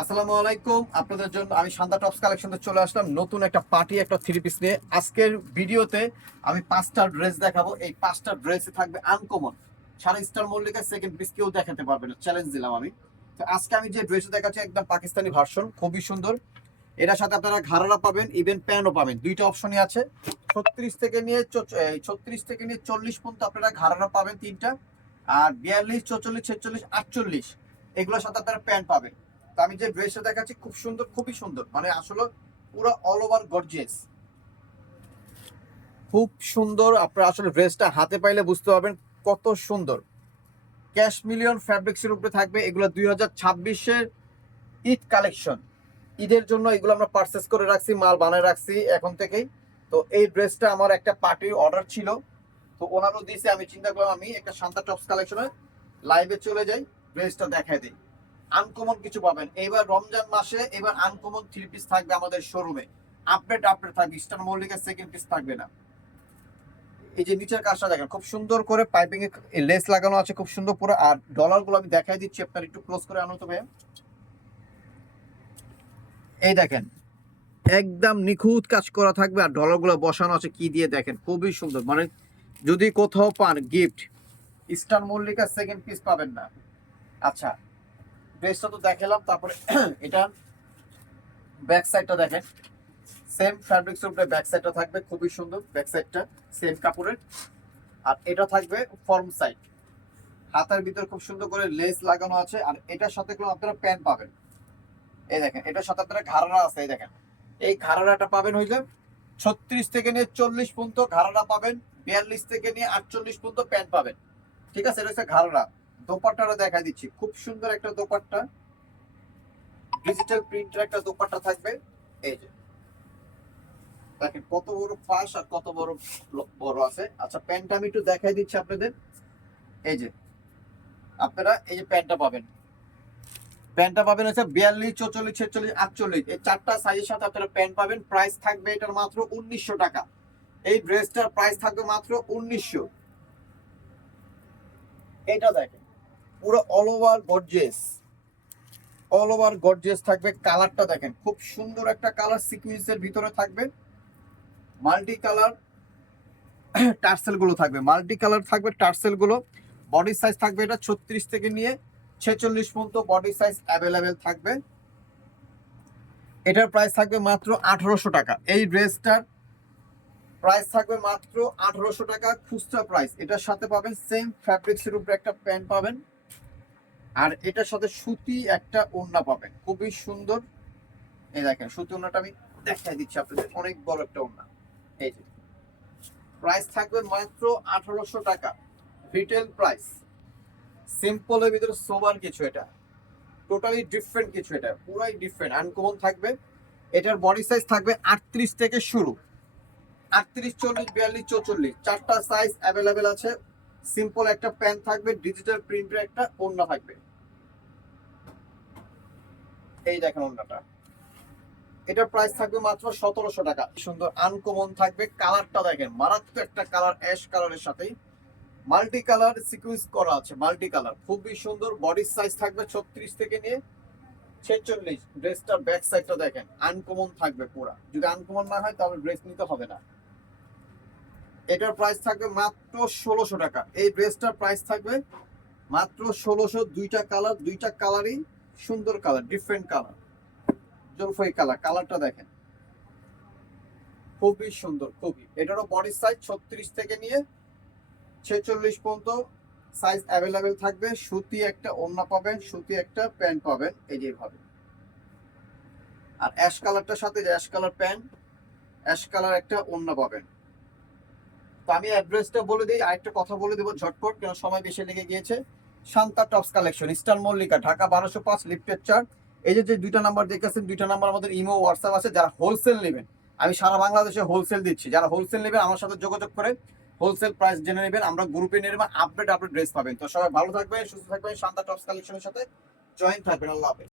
আসসালামু আলাইকুম। আপনাদের জন্য আমি শান্তা টপস কালেকশনে চলে আসলাম। নতুন একটা পার্টি, একটা থ্রি পিস নিয়ে। আজকের ভিডিওতে আমি পাঁচটা ড্রেস দেখাবো। এই পাঁচটা ড্রেসে থাকবে আনকমন সারা স্টার মল্লিকের সেকেন্ড পিস কেউ দেখাতে পারবে না। চ্যালেঞ্জ দিলাম আমি। তো আজকে আমি যে ড্রেস দেখাচ্ছি, একদম পাকিস্তানি ভার্সন খুবই সুন্দর। এটার সাথে আপনারা ঘাড়ারা পাবেন ইভেন প্যান্টও পাবেন। দুইটা অপশনই আছে। ছত্রিশ থেকে নিয়ে ছত্রিশ থেকে নিয়ে চল্লিশ পর্যন্ত আপনারা ঘাড়ারা পাবেন তিনটা। আর বিয়াল্লিশ, চৌচল্লিশ, ছেচল্লিশ, আটচল্লিশ, এগুলোর সাথে আপনারা প্যান্ট পাবেন। আমি যে ড্রেসটা দেখাচ্ছি খুব সুন্দর, খুবই সুন্দর। মানে আসলে পুরো অল ওভার গর্জিয়াস খুব সুন্দর আপনারা আসলে ড্রেসটা হাতে পাইলে বুঝতে পারবেন কত সুন্দর। ক্যাশ মিলিয়ন ফ্যাব্রিক্সের উপরে থাকবে, এগুলো দুই হাজার ছাব্বিশের ঈদ কালেকশন ঈদের জন্য এগুলো আমরা পারচেস করে রাখছি, মাল বানায় রাখছি এখন থেকেই। তো এই ড্রেসটা আমার একটা পার্টির অর্ডার ছিল। তো ওনারও দিয়েছে আমি চিন্তা করলাম আমি একটা শান্তা টপস কালেকশনে লাইভে চলে যাই ড্রেসটা দেখায় দিই। আনকমন কিছু পাবেন। এবার রমজান মাসে এবার আনকমন থ্রি পিস থাকবে আমাদের শোরুমে আপডেট আপডেট থাকবে। স্টার মল্লিকের সেকেন্ড পিস থাকবে না। এই যে নিচের কাজটা দেখেন, খুব সুন্দর করে পাইপিং এ লেস লাগানো আছে, খুব সুন্দর পুরো। আর ডলারগুলো আমি দেখাই দিচ্ছি, আপনার একটু ক্লোজ করে আনো তো ভাইয়া এই দেখেন, একদম নিখুঁত কাজ করা থাকবে আর ডলারগুলো বসানো আছে, কি দিয়ে দেখেন, খুবই সুন্দর। মানে যদি কোথাও পান গিফট স্টার মল্লিকার সেকেন্ড পিস পাবেন না। আচ্ছা ড্রেসটা তো দেখালাম, তারপরে এটা ব্যাক সাইডটা দেখেন। সেম ফ্যাব্রিক্সের উপরে ব্যাক সাইডটা থাকবে, খুবই সুন্দর ব্যাক সাইডটা সেম কাপড়ের। আর এটা থাকবে ফর্ম সাইড হাতার ভিতর খুব সুন্দর করে লেস লাগানো আছে, আর এটার সাথে কোনো আপনারা প্যান্ট পাবেন। এই দেখেন, এটার সাথে আপনারা ঘাড়ারা আছে, এই দেখেন। এই ঘাড়ারাটা পাবেন হইলে ছত্রিশ থেকে নিয়ে চল্লিশ পর্যন্ত ঘাড়ারা পাবেন, বিয়াল্লিশ থেকে নিয়ে আটচল্লিশ পর্যন্ত প্যান্ট পাবেন। ঠিক আছে, এটা হচ্ছে ঘাড়ারা। দোপাট্টাটা দেখাই দিচ্ছি। খুব সুন্দর একটা দোপাট্টা। ডিজিটাল প্রিন্টের একটা দোপাট্টা থাকবে। এই যে। দেখেন, কত বড় পাশ আর কত বড় বড় আছে। আচ্ছা প্যান্টটা আমি একটু দেখাই দিচ্ছি আপনাদের। এই যে। আপনারা এই যে প্যান্টটা পাবেন। প্যান্টটা পাবেন হচ্ছে বিয়াল্লিশ, চৌচল্লিশ, ছেচল্লিশ, আটচল্লিশ। এই চারটা সাইজের সাথে আপনারা প্যান্ট পাবেন। প্রাইস থাকবে এটার মাত্র উনিশশো টাকা। এই ড্রেসটার প্রাইস থাকবে মাত্র উনিশশো। এটা দেখেন। পুরো all over gorgeous all over gorgeous থাকবে। কালারটা দেখেন, খুব সুন্দর একটা কালার সিকুয়েন্সের ভিতরে থাকবে। মাল্টি কালার টার্সেলগুলো থাকবে। মাল্টি কালার থাকবে টার্সেলগুলো। বডি সাইজ থাকবে এটা ছত্রিশ থেকে নিয়ে ছেচল্লিশ পর্যন্ত বডি সাইজ অ্যাভেলেবেল থাকবে। এটার প্রাইস থাকবে মাত্র আঠারোশো টাকা। এই ড্রেসটার প্রাইস থাকবে মাত্র আঠারোশো টাকা। খুচরা প্রাইস এটার সাথে পাবেন সেম ফ্যাব্রিক্সের উপরে একটা প্যান্ট পাবেন। আর এটার সাথে সুতি একটা ওড়না পাবেন। খুবই সুন্দর। এই দেখেন, সুতি ওড়নাটা আমি দেখাই দিচ্ছি আপনাদের, অনেক বড় একটা ওড়না। এই যে প্রাইস থাকবে মাত্র আঠারোশো টাকা রিটেল প্রাইস সিম্পলের ভিতরে সোবার কিছু এটা টোটালি ডিফারেন্ট কিছু এটা, পুরাই ডিফারেন্ট আনকমন থাকবে। এটার বডি সাইজ থাকবে আটত্রিশ থেকে শুরু। আটত্রিশ, চল্লিশ, বিয়াল্লিশ, চৌচল্লিশ, চারটা সাইজ অ্যাভেলেবেল আছে। সিম্পল একটা প্যান্ট থাকবে, ডিজিটাল প্রিন্টের একটা ওড়না থাকবে। এই দেখেন ওড়নাটা। এটার প্রাইস থাকবে মাত্র সতেরোশো টাকা। সুন্দর আনকমন থাকবে। কালারটা দেখেন, মারাত্মক একটা কালার অ্যাশ কালারের সাথেই। মাল্টি কালার সিকুয়েন্স করা আছে মাল্টি কালার খুবই সুন্দর বডি সাইজ থাকবে ছত্রিশ থেকে নিয়ে ছেচল্লিশ। ড্রেসটার ব্যাক সাইডটা দেখেন আনকমন থাকবে পুরা। যদি আনকমন না হয়, তাহলে ড্রেস নিতে হবে না। এটার প্রাইস থাকবে মাত্র ষোলোশো টাকা। এই ড্রেসটার প্রাইস থাকবে মাত্র ষোলোশো, দুইটা কালার দুইটা কালারই সুন্দর কালার ডিফারেন্ট কালার জলফাই কালার কালারটা দেখেন। খুবই সুন্দর, খুবই। এটারও বডি সাইজ ছত্রিশ থেকে নিয়ে ছেচল্লিশ পর্যন্ত সাইজ অ্যাভেলেবেল থাকবে। সুতি একটা ওড়না পাবেন, সুতি একটা প্যান্ট পাবেন, এই যে ভাবে আর অ্যাশ কালারটার সাথে ash colour pant ash colour একটা ওড়না পাবেন। তো আমি অ্যাড্রেসটা বলে দিই, আরেকটা কথা বলে দেবো ঝটপট, কেন সময় বেশি লেগে গিয়েছে। Shanta tops collection Eastern Mallika, Dhaka বারোশো পাঁচ, লিফটের চার। এই যে দুইটা নাম্বার দেখতেছেন, দুইটা নাম্বার আমাদের ইমো, হোয়াটসঅ্যাপ আছে, যারা হোলসেল নেবেন। আমি সারা বাংলাদেশে হোলসেল দিচ্ছি। যারা হোলসেল নেবেন, আমার সাথে যোগাযোগ করে হোলসেল প্রাইস জেনে নেবেন, আমরা গ্রুপে নেবেন আপডেট আপডেট ড্রেস পাবেন। তো সবাই ভালো থাকবেন, সুস্থ থাকবেন, শান্তা টপস কালেকশনের সাথে জয়েন থাকবেন। আল্লাহ হাফেজ।